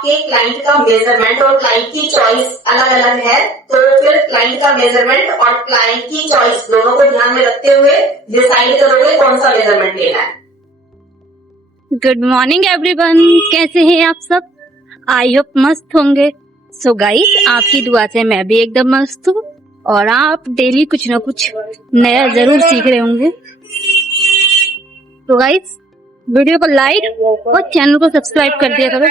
आपके क्लाइंट का मेजरमेंट और क्लाइंट की चॉइस अलग अलग है, तो फिर क्लाइंट का मेजरमेंट और क्लाइंट की चॉइस दोनों को ध्यान में रखते हुए डिसाइड करोगे कौन सा मेजरमेंट लेना है। गुड मॉर्निंग एवरीवन, कैसे हैं आप सब? आई होप मस्त होंगे। सो गाइस, आपकी दुआ से मैं भी एकदम मस्त हूँ और आप डेली कुछ ना कुछ नया जरूर सीख रहे होंगे। तो गाइस, वीडियो को लाइक और चैनल को सब्सक्राइब कर दिया करो,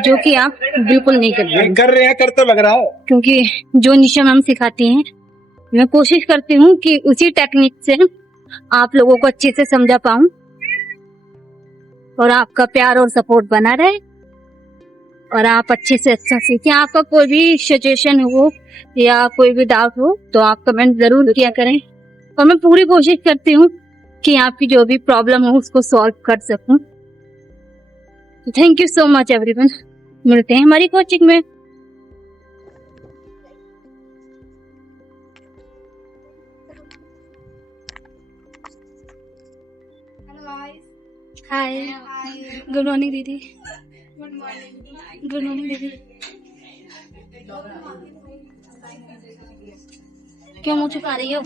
जो कि आप बिल्कुल नहीं कर रहे हैं, कर तो लग रहा हो। क्योंकि जो निशा मैम सिखाती हैं, मैं कोशिश करती हूँ कि उसी टेक्निक से आप लोगों को अच्छे से समझा पाऊँ और आपका प्यार और सपोर्ट बना रहे और आप अच्छे से अच्छा सीखें। आपका कोई भी सजेशन हो या कोई भी डाउट हो तो आप कमेंट जरूर किया करें और मैं पूरी कोशिश करती हूँ कि आपकी जो भी प्रॉब्लम हो उसको सॉल्व कर सकूं। Thank you so much everyone, मिलते हैं हमारी कोचिंग में। हाय, गुड मॉर्निंग दीदी। गुड मॉर्निंग दीदी। क्यों मुझे छुपा रही हो?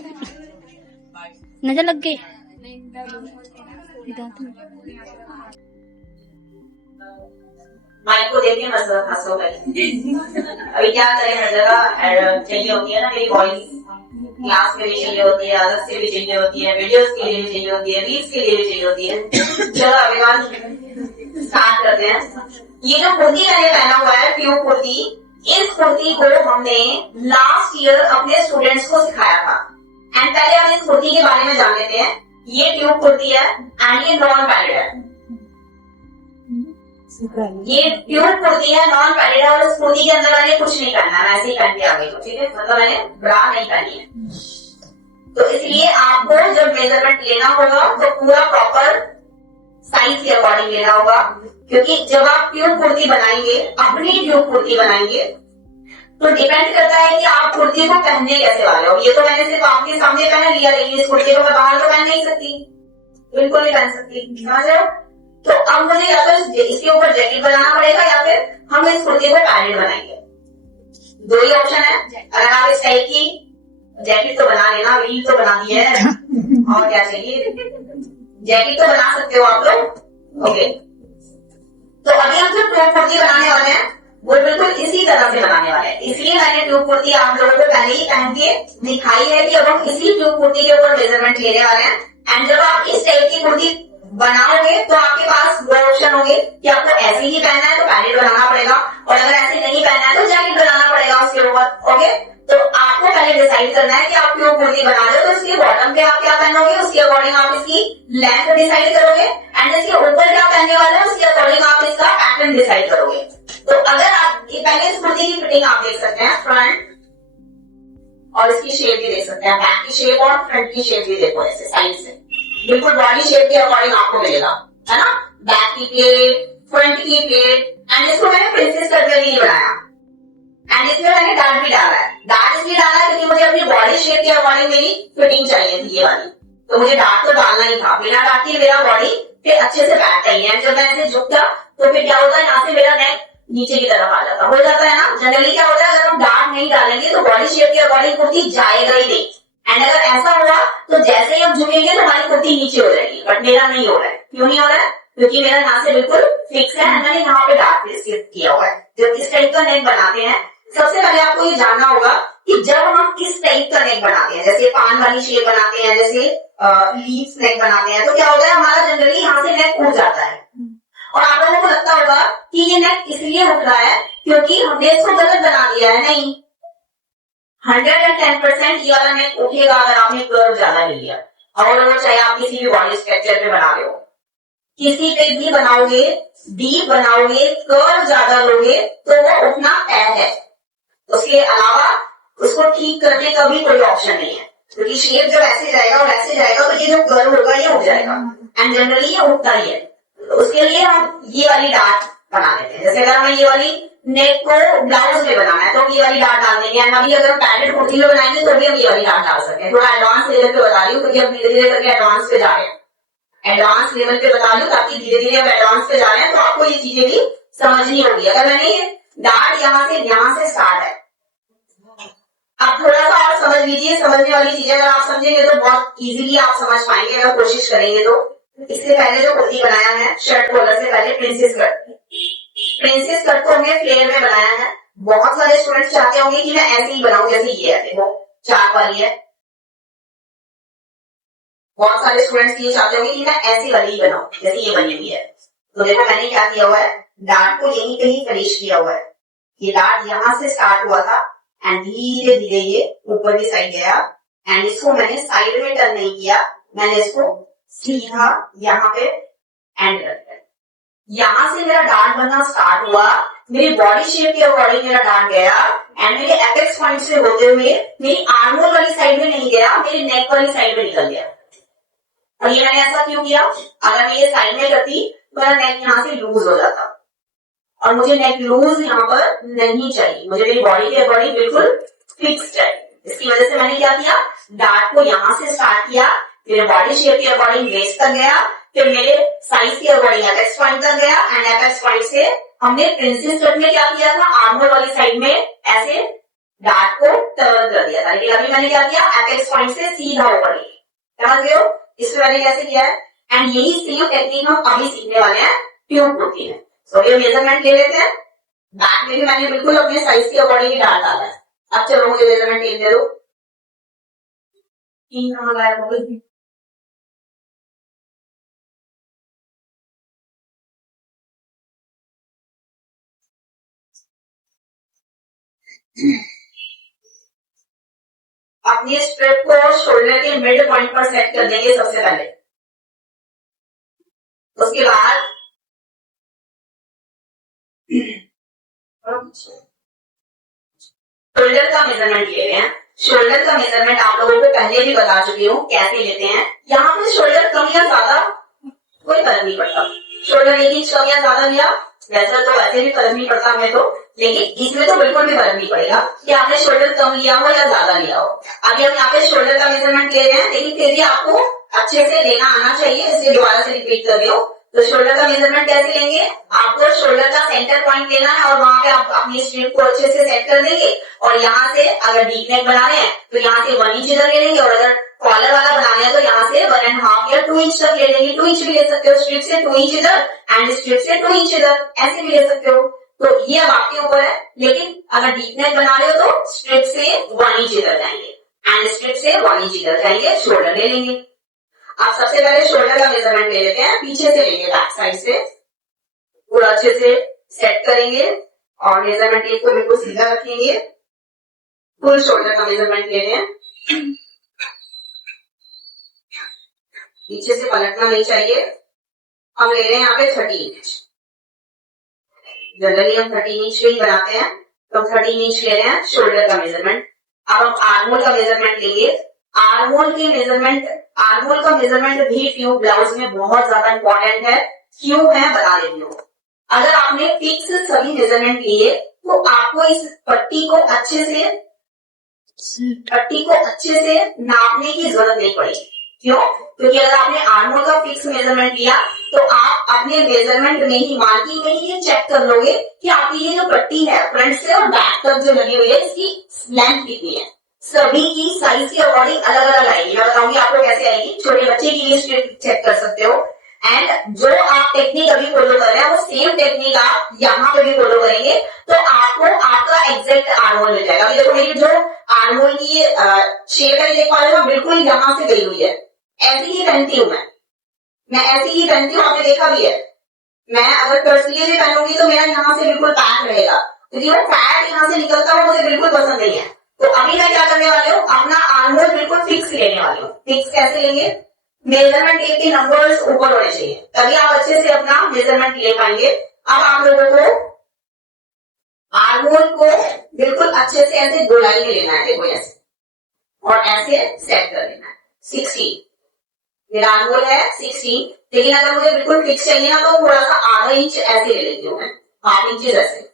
नजर लग गई? माइक को देखिए, हंसो अभी क्या करें, हर जगह चाहिए होती है ना मेरी वॉइस। क्लास में भी चाहिए होती है, आदत से भी चाहिए होती है, वीडियोस के लिए भी चाहिए होती है, रील्स के लिए भी चाहिए होती है। चलो अभी स्टार्ट करते हैं। ये जो कुर्ती मैंने पहना हुआ है, ट्यूब कुर्ती, इस कुर्ती को हमने लास्ट ईयर अपने स्टूडेंट्स को सिखाया था। एंड पहले हम इस कुर्ती के बारे में जान लेते हैं। ये ट्यूब कुर्ती है एंड ये नॉन पैडेड है। ये ट्यूब कुर्ती है, नॉन पैडेड है, और इस कुर्ती के अंदर मैंने कुछ नहीं पहना, मैं ऐसे ही पहन के आ गई हूँ, ठीक है। मतलब मैंने ब्रा नहीं पहनी है। तो इसलिए आपको जब मेजरमेंट लेना होगा तो पूरा प्रॉपर साइज के अकॉर्डिंग लेना होगा, क्योंकि जब आप ट्यूब कुर्ती बनाएंगे, अपनी ट्यूब कुर्ती बनाएंगे, तो डिपेंड करता है कि आप कुर्ती को पहनने कैसे वाले हो। ये तो मैंने सिर्फ आपके सामने पहन लिया, लेकिन इस कुर्ती को मैं बाहर तो पहन नहीं सकती, बिल्कुल नहीं पहन सकती, समझ रहे हो। तो अब मुझे या तो इसके ऊपर जैकेट बनाना पड़ेगा या फिर हम इस कुर्ती को पैडेड बनाएंगे। दो ही ऑप्शन है। अगर आप इस टाइप की जैकेट तो बना लेना, वील तो बना दी है, और क्या चाहिए, जैकेट तो बना सकते हो आप लोग। ओके, तो अभी हम जो ट्यूब कुर्ती बनाने वाले हैं वो बिल्कुल इसी तरह से बनाने वाले हैं। इसलिए मैंने ट्यूब कुर्ती आप लोगों को पहले ही पहन के दिखाई है कि अब हम इसी ट्यूब कुर्ती के ऊपर मेजरमेंट लेने वाले हैं। एंड जब आप इस टाइप की कुर्ती बनाओगे तो आपके पास दो ऑप्शन होंगे कि आपको ऐसे ही पहनना है तो पैडेड बनाना पड़ेगा, और अगर ऐसे नहीं पहनना है तो जैकेट बनाना पड़ेगा उसके ऊपर। ओके, तो आपको पहले डिसाइड करना है कि आप ट्यूब कुर्ती बना रहे हो तो इसके बॉटम पे आप क्या पहनोगे, उसके अकॉर्डिंग आप इसकी लेंथ डिसाइड करोगे, एंड इसके ऊपर क्या पहनने वाले हो उसके अकॉर्डिंग आप इसका पैटर्न डिसाइड करोगे। तो अगर आप ये पहले इस कुर्ती की फिटिंग आप देख सकते हैं, फ्रंट और इसकी शेप भी देख सकते हैं, बैक की शेप और फ्रंट की शेप भी देखो ऐसे साइड से, बिल्कुल बॉडी शेप के अकॉर्डिंग आपको मिलेगा, है ना। बैक की प्लेट, फ्रंट की प्लेट, एंड इसको मैंने प्रिंसेस कट में नहीं बनाया, एंड इसमें मैंने डार्ट भी डाला है। डार्ट इसलिए डाला है क्योंकि मुझे अपनी बॉडी शेप के अकॉर्डिंग मेरी फिटिंग चाहिए थी ये वाली, तो मुझे डार्ट तो डालना ही था। बिना डार्ट के मेरा बॉडी फिर अच्छे से बैठता ही है। जब मैं ऐसे झुकता तो फिर क्या होता है, यहाँ से मेरा नेक नीचे की तरफ आ जाता, हो जाता है ना। जनरली क्या होता है, अगर हम डार्ट नहीं डालेंगे तो बॉडी शेप के अकॉर्डिंग कुर्ती जाएगा ही नहीं, एंड अगर ऐसा हुआ तो जैसे ही हम झुकेंगे तो हमारी कुर्ती नीचे हो जाएगी। बट मेरा नहीं हो रहा है। क्यों नहीं हो रहा है? क्योंकि मेरा यहाँ से बिल्कुल फिक्स है, मैंने यहाँ पे डार्ट किया हुआ है। जब इस टाइप का नेक बनाते हैं, सबसे पहले आपको ये जानना होगा कि जब हम किस टाइप का नेक बनाते हैं, जैसे पान वाली शेप बनाते हैं, जैसे लीव्स नेक बनाते हैं, तो क्या होता है, हमारा जनरली यहाँ से नेक उठ जाता है, और आप लोगों को लगता होगा कि ये नेक इसलिए उठ रहा है क्योंकि हमने इसको गलत बना दिया है। नहीं, 110% ये वाला नेक उठेगा अगर आपने कर्व ज्यादा ले लिया। और चाहे आप किसी भी बॉडी स्ट्रक्चर पे बना रहे हो, किसी पे भी बनाओगे, डीप बनाओगे, कर्व ज्यादा लोगे तो वो उठना तय है। उसके अलावा उसको ठीक करने का भी कोई ऑप्शन नहीं है, क्योंकि शेप जब ऐसे जाएगा और ऐसे जाएगा तो ये जो कर्व होगा ये उठ जाएगा, एंड जनरली ये उठता ही है। तो उसके लिए हम ये वाली डार्ट बना लेते हैं। जैसे अगर हमें ये वाली नेक को ब्लाउज में बनाना है तो हम ये वाली डार्ट डाल देंगे, एंड अभी अगर हम पैडेड कुर्ती में बनाएंगे तो भी हम ये वाली डार्ट डाल सकते हैं। थोड़ा एडवांस लेवल पे बता रही हूँ क्योंकि हम धीरे धीरे करके एडवांस पे जा रहे हैं। एडवांस लेवल पे बता रही हूँ ताकि धीरे धीरे हम एडवांस पे जा रहे हैं तो आपको ये चीजें भी समझनी होगी। अगर मैंने डार्ट यहाँ से स्टार्ट है, अब थोड़ा सा और समझ लीजिए, समझने वाली चीजें अगर आप समझेंगे तो बहुत इजीली आप समझ पाएंगे अगर कोशिश करेंगे तो। इससे पहले जो कुर्ती बनाया है शर्ट कॉलर से पहले प्रिंसेस कट को हमने फ्लेयर में बनाया है। बहुत सारे स्टूडेंट्स चाहते होंगे कि मैं ऐसे ही बनाऊं जैसे ये है, देखो चाक वाली है। बहुत सारे स्टूडेंट्स ये चाहते होंगे कि मैं ऐसी वाली ही बनाऊं जैसे ये बनी हुई है। तो देखो मैंने क्या किया हुआ है, डार्ट को यहीं कहीं फिनिश किया हुआ है। ये डार्ट यहाँ से स्टार्ट हुआ था एंड धीरे धीरे ये ऊपर की साइड गया एंड इसको मैंने साइड में टर्न नहीं किया, मैंने इसको सीधा यहाँ पे एंड कर दिया। यहाँ से मेरा डार्ट बनना स्टार्ट हुआ, मेरी बॉडी शेप के अकॉर्डिंग मेरा डार्ट गया एंड मेरे एपेक्स पॉइंट से होते हुए मेरी आर्मोल वाली साइड में नहीं गया, मेरी नेक वाली साइड में निकल गया। और ये मैंने ऐसा क्यों किया, अगर मैं ये साइड में करती तो मेरा नेक यहाँ से लूज हो जाता और मुझे नेक लूज यहाँ पर नहीं चाहिए, मुझे मेरी बॉडी के अकॉर्डिंग बिल्कुल फिक्स चाहिए। इसकी वजह से मैंने क्या किया, डार्ट को यहाँ से स्टार्ट किया, फिर बॉडी शेप के अकॉर्डिंग वेस्ट तक गया, फिर मेरे साइज के अकॉर्डिंग एपेक्स पॉइंट तक गया एंड एपेक्स पॉइंट से हमने प्रिंसेस कट में क्या किया था, आर्मोल वाली साइड में ऐसे डार्ट को टर्न कर दिया था। लेकिन अभी मैंने क्या किया, एपेक्स पॉइंट से सीधा ऊपर गया। समझ गए हो, इसमें मैंने कैसे किया है। एंड यही सेम टेक्निक हम अभी सीखने वाले हैं ट्यूब कुर्ती में। तो ये मेजरमेंट ले लेते हैं, बैक में भी मैंने बिल्कुल अपने साइज के अकॉर्डिंग ही डार्ट डाला है। अब चलो मुझे मेजरमेंट ले दो, 3 नंबर गायब हो गई। अपनी स्ट्रिप को शोल्डर के मिड पॉइंट पर सेट कर देंगे सबसे पहले। उसके बाद शोल्डर का मेजरमेंट ले रहे हैं। शोल्डर का मेजरमेंट आप लोगों को पहले भी बता चुकी हूँ कैसे लेते हैं। यहाँ पे शोल्डर कम या ज्यादा कोई फर्क नहीं पड़ता, शोल्डर 1 इंच कम या ज्यादा लिया वैसे तो वैसे भी फर्क नहीं पड़ता हमें तो, लेकिन इसमें तो बिल्कुल भी फर्क नहीं पड़ेगा कि आपने शोल्डर कम लिया हो या ज्यादा लिया हो। अभी हम यहाँ पे शोल्डर का मेजरमेंट ले रहे हैं, लेकिन फिर भी आपको अच्छे से लेना आना चाहिए, इसलिए दोबारा से रिपीट कर रही हूँ। तो शोल्डर का मेजरमेंट कैसे लेंगे, आपको शोल्डर का सेंटर पॉइंट लेना है और वहां पे आप अपनी स्ट्रिप को अच्छे से सेट कर देंगे। और यहाँ से अगर डीप नेक बना रहे हैं तो यहाँ से 1 इंच इधर ले लेंगे, और अगर कॉलर वाला बनाना है तो यहाँ से 1.5 या 2 इंच तक ले लेंगे। 2 इंच भी ले सकते हो, स्ट्रिप से 2 इंच इधर एंड स्ट्रिप से 2 इंच इधर, ऐसे भी ले सकते हो। तो ये अब आपके ऊपर है, लेकिन अगर डीप नेक बना रहे हो तो स्ट्रिप से 1 इंच इधर जाएंगे एंड स्ट्रिप से 1 इंच इधर जाएंगे, शोल्डर ले लेंगे। आप सबसे पहले शोल्डर का मेजरमेंट ले लेते हैं, पीछे से लेंगे, बैक साइड से पूरा अच्छे से सेट करेंगे और मेजरमेंट टेप को बिल्कुल सीधा रखेंगे। फुल शोल्डर का मेजरमेंट ले रहे हैं, पीछे से पलटना नहीं चाहिए। हम ले रहे हैं यहाँ पे 30 इंच, जनरली हम 30 इंच ही बनाते हैं, तो हम 30 इंच ले रहे हैं शोल्डर का मेजरमेंट। अब हम आर्मोल का मेजरमेंट लेंगे। आर्मोल का मेजरमेंट भी ट्यूब ब्लाउज में बहुत ज्यादा इंपॉर्टेंट है। क्यों है बता देती हूँ। अगर आपने फिक्स सभी मेजरमेंट लिए तो आपको इस पट्टी को अच्छे से नापने की जरूरत नहीं पड़ेगी। क्यों, क्योंकि अगर आपने आर्मोल का फिक्स मेजरमेंट लिया तो आप अपने मेजरमेंट में ही, मार्किंग में ही ये चेक कर लोगे कि आपकी ये जो पट्टी है फ्रंट से और बैक तक जो लगी हुई है इसकी लेंथ कितनी है। सभी की साइज के अकॉर्डिंग अलग अलग आएगी, मैं बताऊंगी आपको कैसे आएगी। छोटे बच्चे की लिए स्ट्रिप चेक कर सकते हो एंड जो आप टेक्निक अभी फॉलो कर रहे हैं वो सेम टेक्निक आप यहाँ पे भी फॉलो करेंगे तो आपको आपका एग्जैक्ट आर्मोल मिल जाएगा। देखो मेरी जो आर्मोल की ये शेप है देख पा रहे हो, बिल्कुल यहाँ से गई हुई है। ऐसी ही पहनती हूँ मैं ऐसी ही पहनती हूँ, आपने देखा भी है। मैं अगर कर्सली भी पहनूंगी तो मेरा यहाँ से बिल्कुल पैक रहेगा, क्योंकि वो फैट यहाँ से निकलता हुआ मुझे बिल्कुल पसंद नहीं है। तो अभी मैं क्या करने वाली हूँ, अपना आर्मोल बिल्कुल फिक्स लेने वाली हूँ। फिक्स कैसे लेंगे, मेजरमेंट टेप के नंबर्स ऊपर होने चाहिए, तभी आप अच्छे से अपना मेजरमेंट ले पाएंगे। अब आप लोगों को आर्मोल को बिल्कुल अच्छे से ऐसे गोलाई में लेना है, देखो ऐसे, और ऐसे सेट कर लेना है। 16 मेरा आर्मोल है 16, लेकिन अगर मुझे बिल्कुल फिक्स चाहिए ना तो थोड़ा सा आधा इंच ऐसे ले लेती हूँ मैं, 1/2 इंच ऐसे।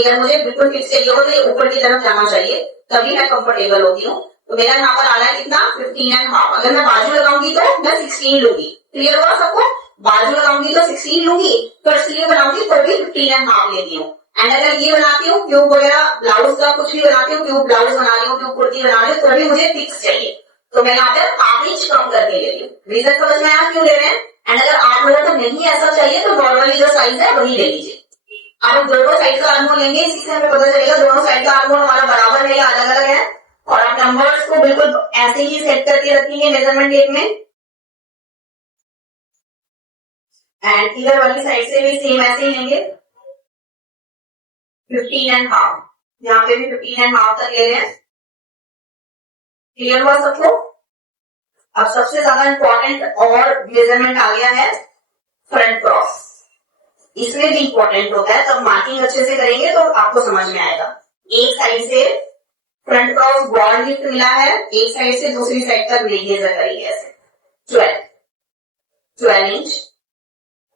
अगर मुझे बिल्कुल फिक्स चाहिए हो तो ये ऊपर की तरफ जाना चाहिए, तभी मैं कंफर्टेबल होती हूँ। तो मेरा यहाँ पर आ रहा है कितना, 15.5। अगर मैं बाजू लगाऊंगी तो मैं 16 लूंगी। क्लियर हुआ सबको, बाजू लगाऊंगी तो 16 लूंगी, कट स्लीव बनाऊंगी तो भी 15.5 लेती हूँ। एंड अगर ये बनाती हूँ ट्यूब वगैरह ब्लाउज का कुछ भी बनाती हूँ, ट्यूब ब्लाउज बना रही हूँ, ट्यूब कुर्ती बना रही हूँ, तो भी मुझे फिक्स चाहिए, तो मैं यहाँ पे हाफ इंच कम करके लेती हूँ। रीजन समझ में आया क्यों ले रहे हैं? एंड अगर आप लोगों को नहीं ऐसा चाहिए तो नॉर्मली जो साइज है वही ले लीजिए। आप दोनों साइड का आर्महोल लेंगे, इसी से हमें पता चलेगा दोनों साइड का आर्महोल हमारा बराबर है या अलग अलग है। और आप नंबर्स को बिल्कुल ऐसे ही सेट करके रखेंगे मेजरमेंट टेप में। एंड इधर वाली साइड से भी सेम ऐसे ही लेंगे 15.5, यहाँ पे भी 15.5 तक ले रहे हैं। क्लियर हुआ सबको? अब सबसे ज्यादा इंपॉर्टेंट और मेजरमेंट आ गया है फ्रंट क्रॉस। इसमें भी इंपॉर्टेंट होता है, तब मार्किंग अच्छे से करेंगे तो आपको समझ में आएगा। एक साइड से फ्रंट क्रॉस बॉर्ड लिफ्ट मिला है, एक साइड से दूसरी साइड तक लेजर करेंगे ऐसे 12 इंच।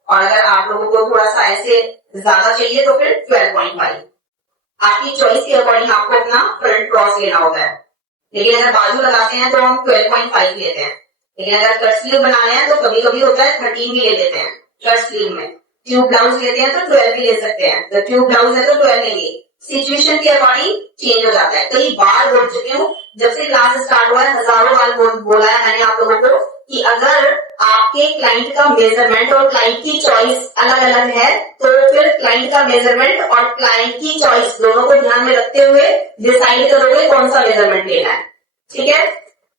और अगर आप लोगों को थोड़ा सा ऐसे ज्यादा चाहिए तो फिर 12.5। आपकी चॉइस के अकॉर्डिंग आपको अपना फ्रंट क्रॉस लेना होता है। लेकिन अगर बाजू लगाते हैं तो हम 12.5 लेते हैं। लेकिन अगर कट स्लीव बनाने हैं तो कभी कभी होता है 13 भी ले लेते हैं कट स्लीव में। ट्यूब ब्लाउज लेते हैं तो 12 भी ले सकते हैं, तो ट्यूब ब्लाउज है तो 12 लेंगे। सिचुएशन के अकॉर्डिंग चेंज हो जाता है। कई बार बोल चुकी हूँ, जब से क्लास स्टार्ट हुआ है हजारों बार बोला है मैंने आप लोगों को कि अगर आपके क्लाइंट का मेजरमेंट और क्लाइंट की चॉइस अलग अलग है तो फिर क्लाइंट का मेजरमेंट और क्लाइंट की चॉइस दोनों को ध्यान में रखते हुए डिसाइड करोगे कौन सा मेजरमेंट लेना है। ठीक है,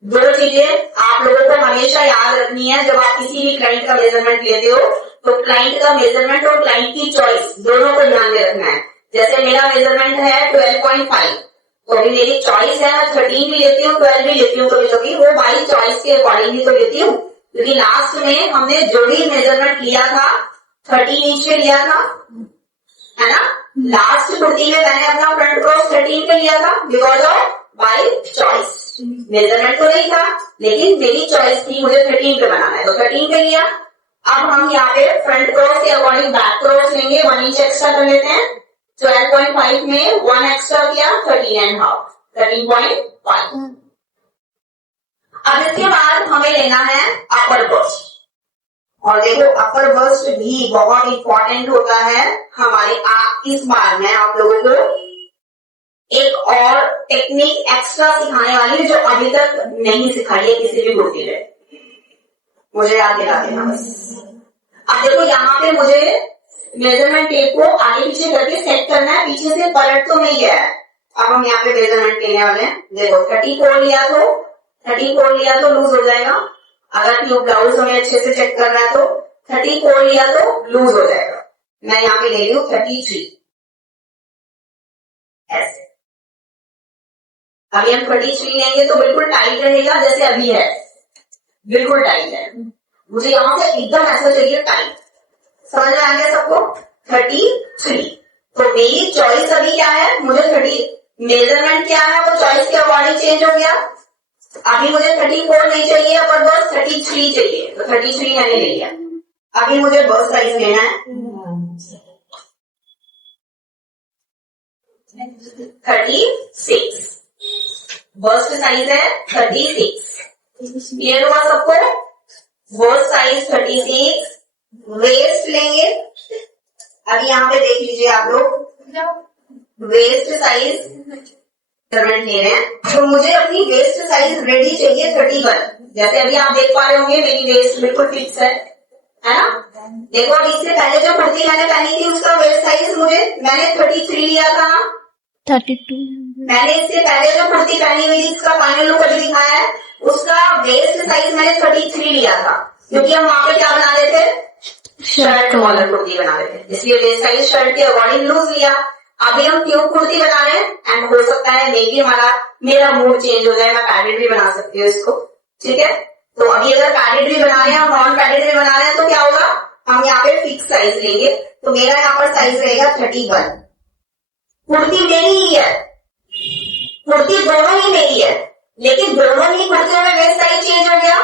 दो चीजें आप लोगों को हमेशा याद रखनी है जब आप किसी भी क्लाइंट का मेजरमेंट लेते हो, तो क्लाइंट का मेजरमेंट और क्लाइंट की चॉइस दोनों को ध्यान में रखना है। जैसे मेरा मेजरमेंट है 12.5, तो अभी मेरी चॉइस है, मैं 13 भी लेती हूँ 12 भी लेती हूँ, कभी कभी वो बाई चॉइस के अकॉर्डिंग ही तो लेती हूँ। क्योंकि लास्ट में हमने जो भी मेजरमेंट लिया था 13 इंच पे लिया था, है ना। लास्ट कुर्ती में मैंने अपना फ्रंट क्रॉस 13 पे लिया था because of by choice. Measurement तो नहीं था लेकिन मेरी चॉइस थी, मुझे 13 पे बनाना है तो 13 पे लिया। अब हम यहाँ पे फ्रंट क्रॉस के अकॉर्डिंग बैक क्रॉस लेंगे, 1 इंच एक्स्ट्रा कर लेते हैं। 12.5 में 1 एक्स्ट्रा किया 13.5। अब इसके बाद हमें लेना है अपर बस्ट। और देखो अपर बस्ट भी बहुत इंपॉर्टेंट होता है हमारे। इस बार मैं आप लोगों को एक और टेक्निक एक्स्ट्रा सिखाने वाली जो अभी तक नहीं सिखाई है किसी भी कुर्ती में, मुझे याद दिला देना बस। अब देखो यहाँ पे मुझे मेजरमेंट टेप को आगे पीछे करके सेट करना है, पीछे से पलट तो नहीं गया है। अब हम यहाँ पे मेजरमेंट लेने वाले हैं। देखो 34 लिया तो लूज हो जाएगा। अगर ट्यूब ब्लाउज हमें अच्छे से चेक करना है तो 34 लिया तो लूज हो जाएगा। मैं यहाँ पे ले रही हूँ 33 ऐसे। अभी हम 33 लेंगे तो बिल्कुल टाइट रहेगा जैसे अभी है, बिल्कुल टाइट है। मुझे यहाँ से एकदम ऐसा चाहिए टाइट। समझ में आ गया सबको? 33। तो मेरी चॉइस अभी क्या है, मुझे 30 मेजरमेंट क्या है वो चॉइस के अकॉर्डिंग चेंज हो गया। अभी मुझे 34 नहीं चाहिए, पर बस 33 चाहिए, तो 33 मैंने ले लिया। अभी मुझे बस साइज लेना है 36। बस्ट साइज है 36। क्लियर हुआ सबको? Bast size 36। वेस्ट लेंगे। अभी यहाँ पे देख लीजिए आप लोग, वेस्ट साइज मेजरमेंट ले रहे हैं तो मुझे अपनी वेस्ट साइज रेडी चाहिए 31। जैसे अभी आप देख पा रहे होंगे मेरी वेस्ट बिल्कुल फिक्स है ना। देखो अभी इससे पहले जो कुर्ती मैंने पहनी थी उसका वेस्ट साइज मैंने 33 लिया था ना, 32। मैंने इससे पहले जो कुर्ती पहनी हुई थी इसका फाइनल लुक अभी दिखाया है, उसका वेस्ट साइज मैंने 33 लिया था क्योंकि हम वहां पे क्या बना रहे थे, शर्ट कॉलर कुर्ती बना रहे थे, इसलिए वेस्ट साइज शर्ट के अकॉर्डिंग लूज लिया। अभी हम ट्यूब कुर्ती बना रहे हैं एंड हो सकता है मे बी मेरा मूड चेंज हो जाए, मैं पैडेड भी बना सकती हूँ इसको। ठीक है, तो अभी अगर पैडेड भी बना रहे हैं, नॉन पैडेड भी बना रहे हैं तो क्या होगा, हम यहाँ पे फिक्स साइज लेंगे। तो मेरा यहाँ पर साइज रहेगा 31। कुर्ती मेरी ही है, कुर्ती दोनों ही मेरी है, लेकिन दोनों ही कुर्तियों में वेस्ट साइज चेंज हो गया,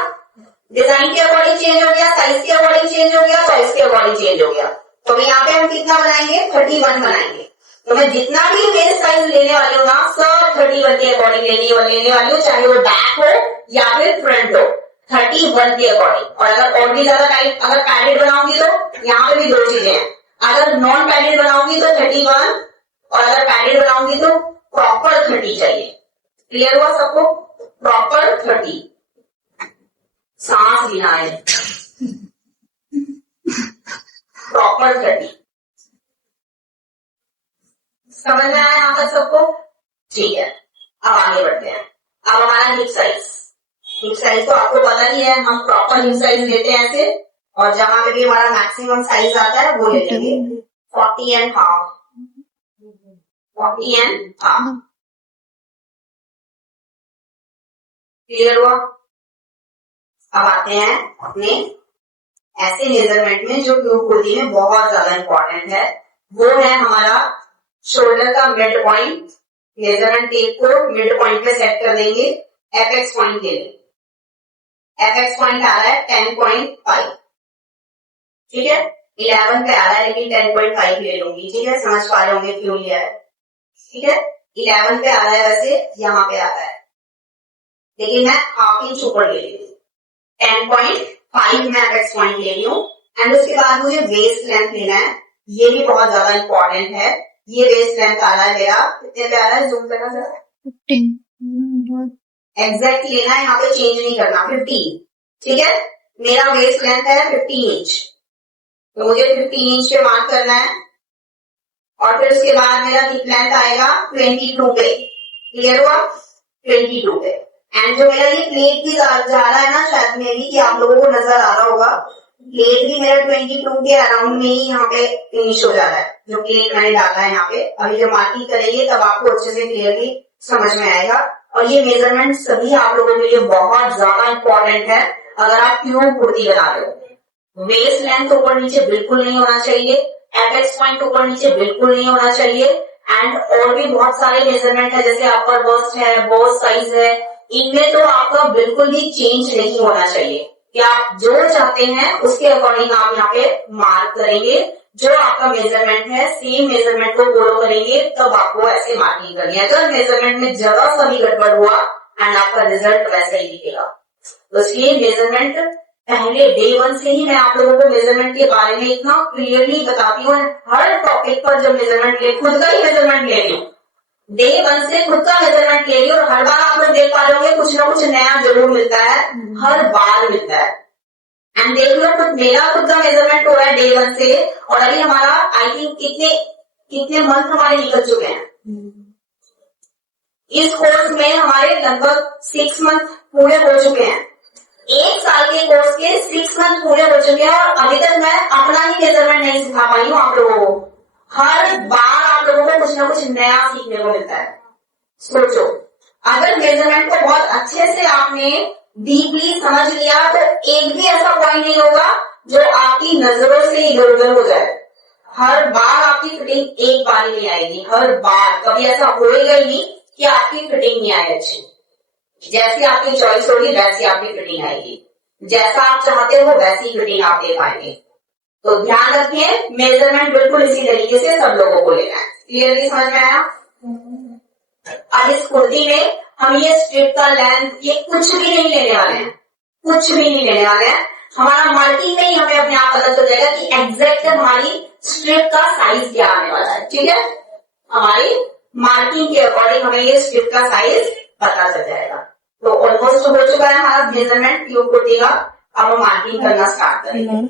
डिजाइन के अकॉर्डिंग चेंज हो गया, साइज के अकॉर्डिंग चेंज हो गया, चॉइस के अकॉर्डिंग चेंज हो गया। तो यहाँ पे हम कितना बनाएंगे, 31 बनाएंगे। तो मैं जितना भी वेस्ट साइज लेने वाली हूँ ना, सब 31 के अकॉर्डिंग लेने वाली हूँ, चाहे वो बैक हो या फिर फ्रंट हो। 31 के अकॉर्डिंग। और अगर और भी ज्यादा टाइट, अगर पैडेड बनाऊंगी तो यहाँ पे भी दो चीजें हैं, अगर नॉन पैडेड बनाऊंगी तो 31 और अगर पैडेड बनाऊंगी तो प्रॉपर 30 चाहिए। क्लियर हुआ सबको? प्रॉपर 30। सांस लेना है, प्रॉपर 30। समझ में आया यहाँ तक सबको? ठीक है, अब आगे बढ़ते हैं। अब हमारा हिप साइज, हिप साइज तो आपको पता ही है, हम प्रॉपर हिप साइज लेते हैं ऐसे, और जहां पे भी हमारा मैक्सिमम साइज आता है वो ले लेंगे 40.5। 40.5 क्लियर हुआ? अब आते हैं अपने ऐसे मेजरमेंट में जो ट्यूब कुर्ती में बहुत ज्यादा इंपॉर्टेंट है, वो है हमारा शोल्डर का मिड पॉइंट। मेजरमेंट टेप को मिड पॉइंट पे सेट कर देंगे एपेक्स पॉइंट के लिए। एपेक्स पॉइंट आ रहा है 10.5, ठीक है? 11 पे आ रहा है लेकिन 10.5 ले लूंगी, ठीक है? समझ पा रहे होंगे क्यों लिया है, ठीक है? 11 पे आ रहा है, वैसे यहाँ पे आ रहा है, लेकिन मैं हाफ इंच ऊपर ले रही हूँ। 10.5 में एपेक्स पॉइंट ले रही हूँ। एंड उसके बाद मुझे वेस्ट लेंथ लेना है, ये भी बहुत ज्यादा इंपॉर्टेंट है। ये वेस्ट लेंथ आ रहा है मेरा, कितने पे आ रहा है? जूम करना जरा, 15। एग्जैक्ट लेना है, यहाँ पे चेंज नहीं करना, 15, ठीक है? मेरा वेस्ट लेंथ है 15 इंच, तो मुझे 15 इंच पे मार्क करना है। और फिर उसके बाद मेरा हिप लेंथ आएगा 22 पे। क्लियर हुआ? 22 पे। एंड जो मेरा ये प्लेट भी जा रहा है ना, शायद मे भी कि आप लोगों को नजर आ रहा होगा, प्लेट भी मेरा 22 के अराउंड में ही यहाँ पे फिनिश हो जा रहा है। जो प्लेट मैंने डाला है यहाँ पे, अभी जो मार्किंग करेंगे तब आपको अच्छे से क्लियरली समझ में आएगा। और ये मेजरमेंट सभी आप लोगों के लिए बहुत ज्यादा इंपॉर्टेंट है अगर आप ट्यूब कुर्ती बना रहे हो। वेस्ट लेंथ ऊपर नीचे बिल्कुल नहीं होना चाहिए, एपेक्स पॉइंट ऊपर नीचे बिल्कुल नहीं होना चाहिए। एंड और भी बहुत सारे मेजरमेंट है, जैसे अपर बस्ट है, बस्ट साइज है, इनमें तो आपका बिल्कुल भी चेंज नहीं होना चाहिए कि आप जो चाहते हैं उसके अकॉर्डिंग आप यहाँ पे मार्क करेंगे। जो आपका मेजरमेंट है सेम मेजरमेंट को फॉलो करेंगे, तब आपको ऐसे मार्किंग करनी है। अगर मेजरमेंट में जरा सा भी गड़बड़ हुआ एंड आपका रिजल्ट वैसे ही दिखेगा। तो इसलिए मेजरमेंट पहले डे 1 से ही मैं आप लोगों को मेजरमेंट के बारे में इतना क्लियरली बताती हूँ। हर टॉपिक पर जब मेजरमेंट ले, खुद का ही मेजरमेंट ले रही हूँ, डे 1 से खुद का मेजरमेंट ले रही हूँ, और हर बार आप लोग देख पा रहे होंगे कुछ ना कुछ नया जरूर मिलता है, हर बार मिलता है। एंड देख लो, खुद मेरा खुद का मेजरमेंट हो रहा है डे 1 से, और अभी हमारा आई थिंक कितने मंथ हमारे निकल चुके हैं। इस कोर्स में हमारे लगभग 6 मंथ पूरे हो चुके हैं। 1 साल के कोर्स के 6 मंथ पूरे हो चुके हैं, और अभी तक मैं अपना ही मेजरमेंट नहीं सिखा पाई हूँ आप लोगों को। हर बार आप लोगों को कुछ ना कुछ नया सीखने को मिलता है। सोचो, अगर मेजरमेंट को बहुत अच्छे से आपने डीपली समझ लिया तो एक भी ऐसा पॉइंट नहीं होगा जो आपकी नजरों से इधर उधर हो जाए। हर बार आपकी फिटिंग एक बार ही नहीं आएगी, हर बार कभी ऐसा होएगा ही नहीं कि आपकी फिटिंग नहीं आए अच्छी। जैसी आपकी चॉइस होगी वैसी आपकी फिटिंग आएगी, जैसा आप चाहते हो वैसी फिटिंग आप दे पाएंगे। तो ध्यान रखिए, मेजरमेंट बिल्कुल इसी तरीके से सब लोगों को लेना है। क्लियरली समझ में आया? अब इस कुर्ती में हम ये स्ट्रिप का लेंथ ये कुछ भी नहीं लेने वाले हैं, कुछ भी नहीं लेने वाले हैं। हमारा मार्किंग में ही हमें अपने आप पता चल जाएगा कि एग्जैक्ट हमारी स्ट्रिप का साइज क्या आने वाला है। ठीक है, हमारी मार्किंग के अकॉर्डिंग हमें ये स्ट्रिप का साइज पता चल जाएगा। तो ऑलमोस्ट हो चुका है हमारा मेजरमेंट ट्यूब कुर्ती का। अब हम मार्किंग करना स्टार्ट करेंगे।